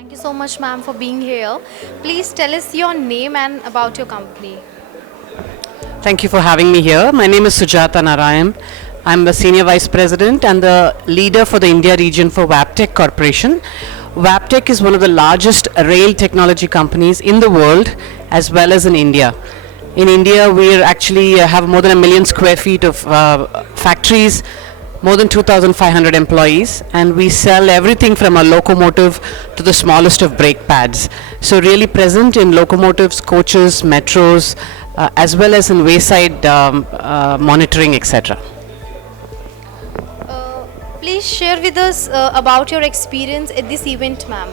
Thank you so much, ma'am, for being here. Please tell us your name and about your company. Thank you for having me here. My name is Sujatha Narayan. I'm the Senior Vice President and the leader for the India region for Wabtec Corporation. Wabtec is one of the largest rail technology companies in the world as well as in India. In India, we actually have more than a million square feet of factories, more than 2,500 employees, and we sell everything from a locomotive to the smallest of brake pads. So really present in locomotives, coaches, metros, as well as in wayside monitoring, etc. Please share with us about your experience at this event, ma'am.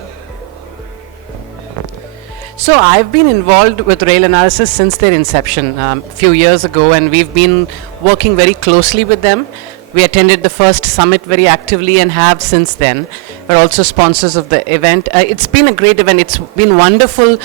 So I've been involved with rail analysis since their inception a few years ago, and we've been working very closely with them. We attended the first summit very actively and have since then. We're also sponsors of the event. It's been a great event. It's been wonderful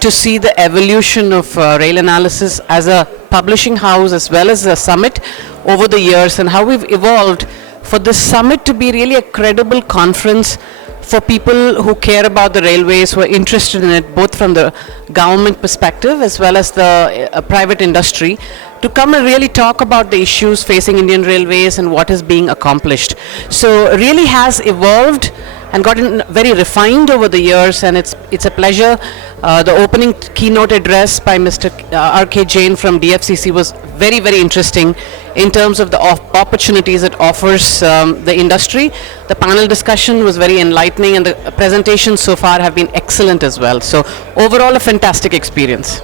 to see the evolution of rail analysis as a publishing house as well as a summit over the years, and how we've evolved for this summit to be really a credible conference for people who care about the railways, who are interested in it, both from the government perspective as well as the private industry, to come and really talk about the issues facing Indian Railways and what is being accomplished. So really has evolved and gotten very refined over the years, and it's a pleasure. The opening keynote address by Mr. R.K. Jain from DFCC was very, very interesting in terms of the opportunities it offers the industry. The panel discussion was very enlightening, and the presentations so far have been excellent as well. So overall, a fantastic experience.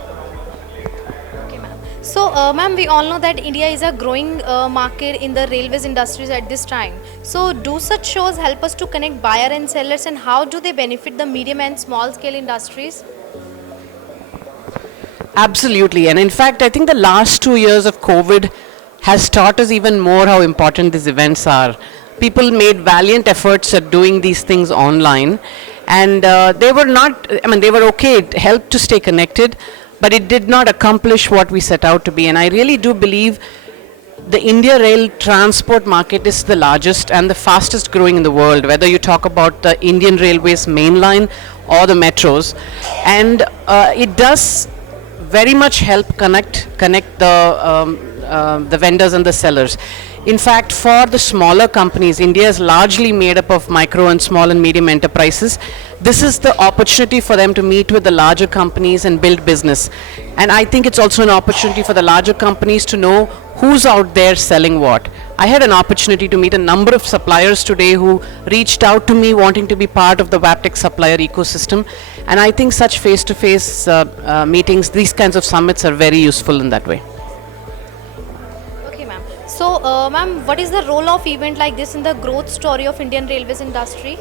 Okay, ma'am. So, ma'am, we all know that India is a growing market in the railways industries at this time. So, do such shows help us to connect buyer and sellers, and how do they benefit the medium and small scale industries? Absolutely, and in fact, I think the last 2 years of COVID has taught us even more how important these events are. People made valiant efforts at doing these things online, and they were not, I mean, they were okay, it helped to stay connected, but it did not accomplish what we set out to be. And I really do believe the India rail transport market is the largest and the fastest growing in the world, whether you talk about the Indian Railways mainline or the metros. And it does very much help connect the vendors and the sellers. In fact, for the smaller companies, India is largely made up of micro and small and medium enterprises. This is the opportunity for them to meet with the larger companies and build business. And I think it's also an opportunity for the larger companies to know who's out there selling what. I had an opportunity to meet a number of suppliers today who reached out to me wanting to be part of the Wabtec supplier ecosystem. And I think such face-to-face meetings, these kinds of summits are very useful in that way. Okay, ma'am. So, ma'am, what is the role of event like this in the growth story of Indian railways industry?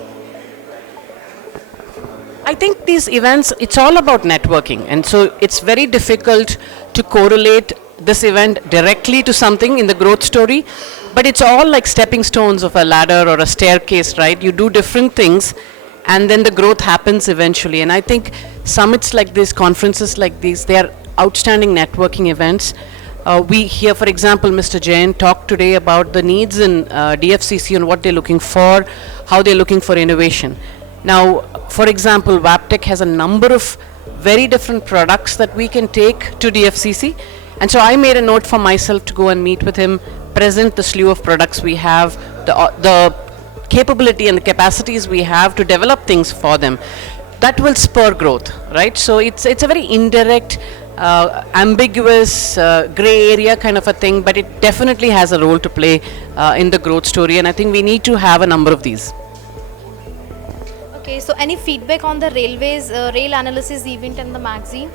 I think these events, it's all about networking, and so it's very difficult to correlate this event directly to something in the growth story, but it's all like stepping stones of a ladder or a staircase, right? You do different things and then the growth happens eventually. And I think summits like this, conferences like these, they are outstanding networking events. We hear, for example, Mr. Jain talked today about the needs in DFCC and what they're looking for, how they're looking for innovation. Now, for example, Wabtec has a number of very different products that we can take to DFCC. And so I made a note for myself to go and meet with him, present the slew of products we have, the capability and the capacities we have to develop things for them. That will spur growth, right? So it's a very indirect, ambiguous, gray area kind of a thing, but it definitely has a role to play in the growth story, and I think we need to have a number of these. Okay, so any feedback on the railways, rail analysis event and the magazine?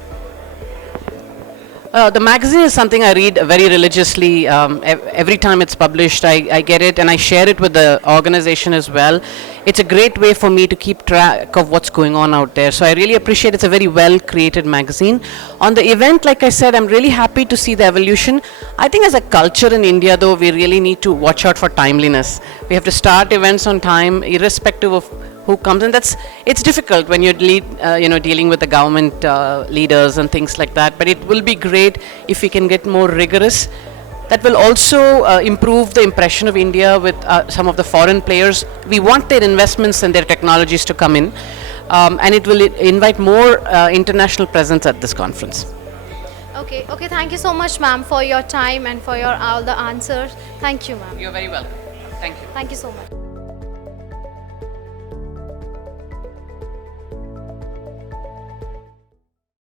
The magazine is something I read very religiously. Every time it's published, I get it and I share it with the organization as well. It's a great way for me to keep track of what's going on out there. So I really appreciate it's a very well created magazine. On the event, like I said, I'm really happy to see the evolution. I think as a culture in India, though, we really need to watch out for timeliness. We have to start events on time, irrespective of who comes, and it's difficult when you're dealing with the government leaders and things like that. But it will be great if we can get more rigorous. That will also improve the impression of India with some of the foreign players. We want their investments and their technologies to come in. and it will invite more international presence at this conference. Okay, thank you so much, ma'am, for your time and for your all the answers. Thank you, ma'am. You're very welcome. Thank you. Thank you so much.